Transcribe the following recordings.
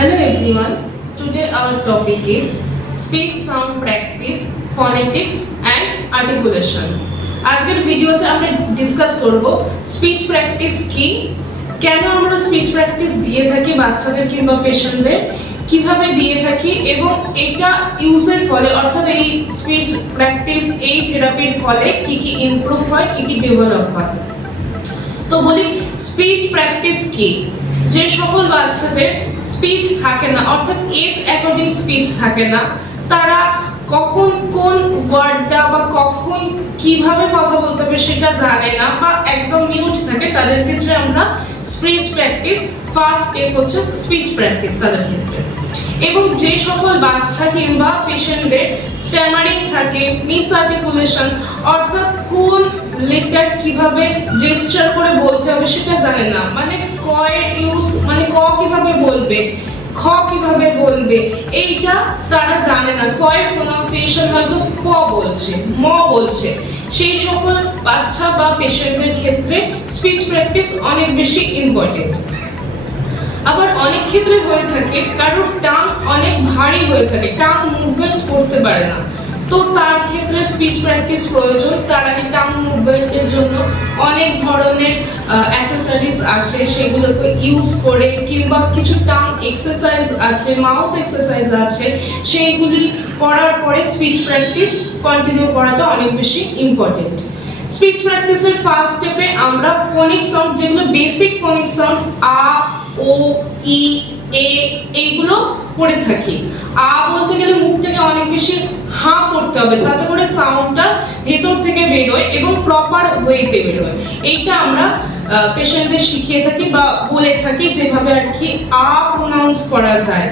Hello everyone. Today our topic is speech sound practice, phonetics and articulation. আজকের ভিডিওতে আমরা discuss করব speech practice কি, কেন আমরা স্পিচ প্র্যাকটিস দিয়ে থাকি বাচ্চাদের কিংবা পেশেন্টদের, কিভাবে দিয়ে থাকি এবং এটা ইউজের ফলে অর্থাৎ এই স্পিচ প্র্যাকটিস এই থেরাপির ফলে কি কি ইমপ্রুভ হয়, কি কি ডেভেলপ হয়। তো বলি স্পিচ প্র্যাকটিস কি। যে সকল বাচ্চাদের স্পিচ থাকে না অর্থাৎ এজ অ্যাকর্ডিং স্পিচ থাকে না, তারা কখন কোন ওয়ার্ডটা বা কখন কিভাবে কথা বলতে হবে সেটা জানে না বা একদম মিউট থাকে, তাদের ক্ষেত্রে আমরা স্পিচ প্র্যাকটিস ফার্স্ট স্টেপ হচ্ছে স্পিচ প্র্যাকটিস তাদের ক্ষেত্রে। এবং যে সকল বাচ্চা কিংবা পেশেন্টদের স্ট্যামারিং থাকে, মিস আর্টিকুলেশন অর্থাৎ কোন লেটার কিভাবে জেস্চার করে বলতে হবে সেটা জানে না, মানে কয়ের ইউজ মানে ক কিভাবে বলবে, খ কিভাবে বলবে এইটা তারা জানে না, কয়ের প্রোনাউন্সিয়েশন হয়তো প বলছে, ম বলছে, সেই সকল বাচ্চা বা পেশেন্টদের ক্ষেত্রে স্পিচ প্র্যাকটিস অনেক বেশি ইম্পর্টেন্ট। আবার অনেক ক্ষেত্রে হয়ে থাকে কারোর টাং অনেক ভারী হয়ে থাকে, টাং মুভমেন্ট করতে পারে না, তো তার ক্ষেত্রে স্পিচ প্র্যাকটিস প্রয়োজন। তার আগে টাং মুভমেন্টের জন্য অনেক ধরনের অ্যাক্সেসরিজ আছে, সেগুলোকে ইউজ করে কিংবা কিছু টাং এক্সারসাইজ আছে, মাউথ এক্সারসাইজ আছে, সেইগুলি করার পরে স্পিচ প্র্যাকটিস কন্টিনিউ করাটা অনেক বেশি ইম্পর্টেন্ট। স্পিচ প্র্যাকটিসের ফার্স্ট স্টেপে আমরা ফোনিক সাউন্ড, যেগুলো বেসিক ফোনিক সাউন্ড আ, ও, ই, এ এইগুলো পড়ে থাকি। আ বলতে গেলে মুখ থেকে অনেক বেশি হা করতে হবে যাতে করে সাউন্ডটা ভেতর থেকে বেরোয় এবং প্রপার ওয়েতে বেরোয়। এইটা আমরা পেশেন্টদের শিখিয়ে থাকি বা বলে থাকি যেভাবে আর কি আ প্রোনাউন্স করা যায়।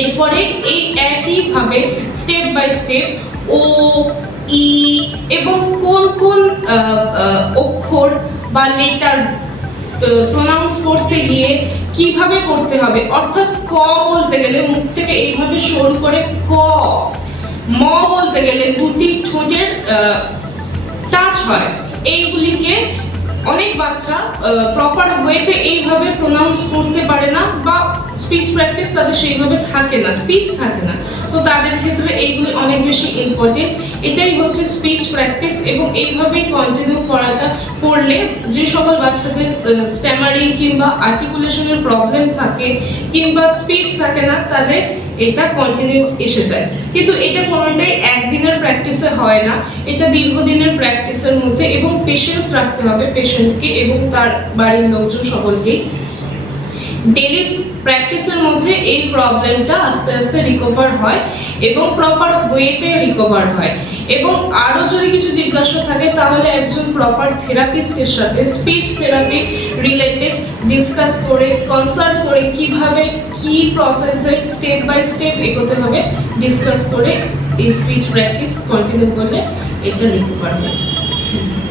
এরপরে এই একইভাবে স্টেপ বাই স্টেপ ও, ই এবং কোন কোন অক্ষর বা লেটার প্রোনাউন্স করতে গিয়ে কিভাবে করতে হবে, অর্থাৎ ক বলতে গেলে মুখ থেকে এইভাবে শুরু করে ক, ম বলতে গেলে দুটি ঠোঁটের টাচ হয়, এইগুলিকে অনেক বাচ্চা প্রপার ওয়েতে এইভাবে প্রোনাউন্স করতে পারে না বা স্পিচ প্র্যাকটিস তাদের সেইভাবে থাকে না, স্পিচ থাকে না, তো তাদের ক্ষেত্রে এইগুলি অনেক বেশি ইম্পর্টেন্ট। এটাই হচ্ছে স্পিচ প্র্যাকটিস এবং এইভাবেই কন্টিনিউ করাটা করলে যে সকল বাচ্চাদের স্ট্যামারিং কিংবা আর্টিকুলেশনের প্রবলেম থাকে কিংবা স্পিচ থাকে না, তাদের এটা কন্টিনিউ এসে যায়। কিন্তু এটা কোনোটাই একদিনের প্র্যাকটিসে হয় না, এটা দীর্ঘদিনের প্র্যাকটিসের মধ্যে এবং পেশেন্স রাখতে হবে পেশেন্টকে এবং তার বাড়ির লোকজন সকলকেই। ডেইলি প্র্যাকটিসের মধ্যে এই প্রবলেমটা আস্তে আস্তে রিকভার হয় এবং প্রপার ওয়েতে রিকভার হয়। এবং আরও যদি কিছু জিজ্ঞাসা থাকে তাহলে একজন প্রপার থেরাপিস্টের সাথে স্পিচ থেরাপি রিলেটেড ডিসকাস করে কনসাল্ট করে কিভাবে কি প্রসেসে স্টেপ বাই স্টেপ এগোতে হবে ডিসকাস করে এই স্পিচ প্র্যাকটিস কন্টিনিউ করলে এটা রিকভার হয়েছে। Thank you.